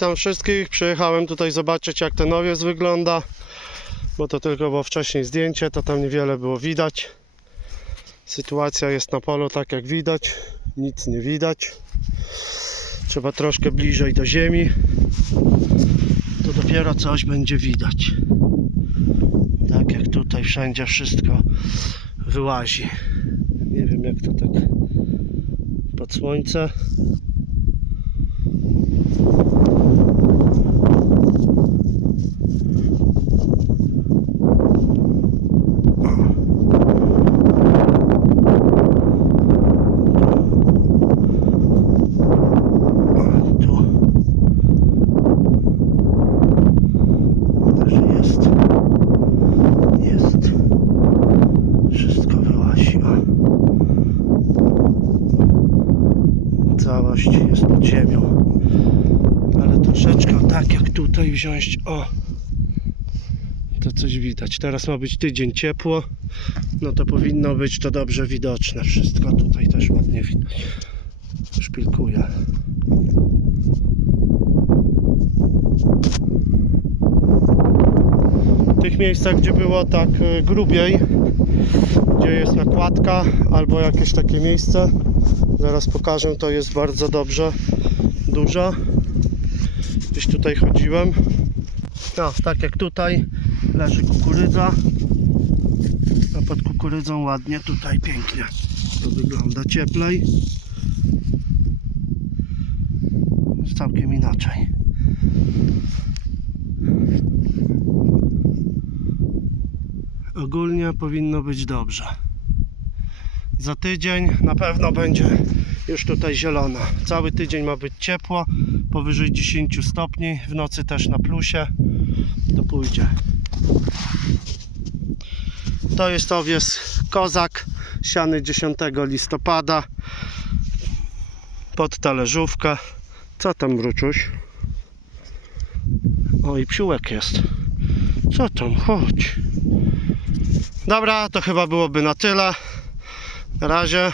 Witam wszystkich. Przyjechałem tutaj zobaczyć jak ten owiec wygląda. Bo to tylko było wcześniej zdjęcie, to tam niewiele było widać. Sytuacja jest na polu tak jak widać. Nic nie widać. Trzeba troszkę bliżej do ziemi. To dopiero coś będzie widać. Tak jak tutaj wszędzie wszystko wyłazi. Nie wiem jak to tak pod słońce. O, tu. Także jest. Jest. Wszystko wyłazi. O. Całość jest pod ziemią. Ale troszeczkę tak jak tutaj wziąć. O. To coś widać. Teraz ma być tydzień ciepło. No to powinno być to dobrze widoczne. Wszystko tutaj też ładnie widać. Szpilkuję. Tych miejscach, gdzie było tak y, grubiej, gdzie jest nakładka albo jakieś takie miejsce, zaraz pokażę, to jest bardzo dobrze, dużo. Gdzieś tutaj chodziłem. No, tak jak tutaj leży kukurydza, a pod kukurydzą ładnie tutaj pięknie to wygląda cieplej. Jest całkiem inaczej. Ogólnie powinno być dobrze. Za tydzień na pewno będzie już tutaj zielona. Cały tydzień ma być ciepło, powyżej 10 stopni, w nocy też na plusie. To pójdzie. To jest owiec kozak, siany 10 listopada pod talerzówkę. Co tam wróciuś? O i psiółek jest. Co tam? Chodź. Dobra, to chyba byłoby na tyle. Na razie.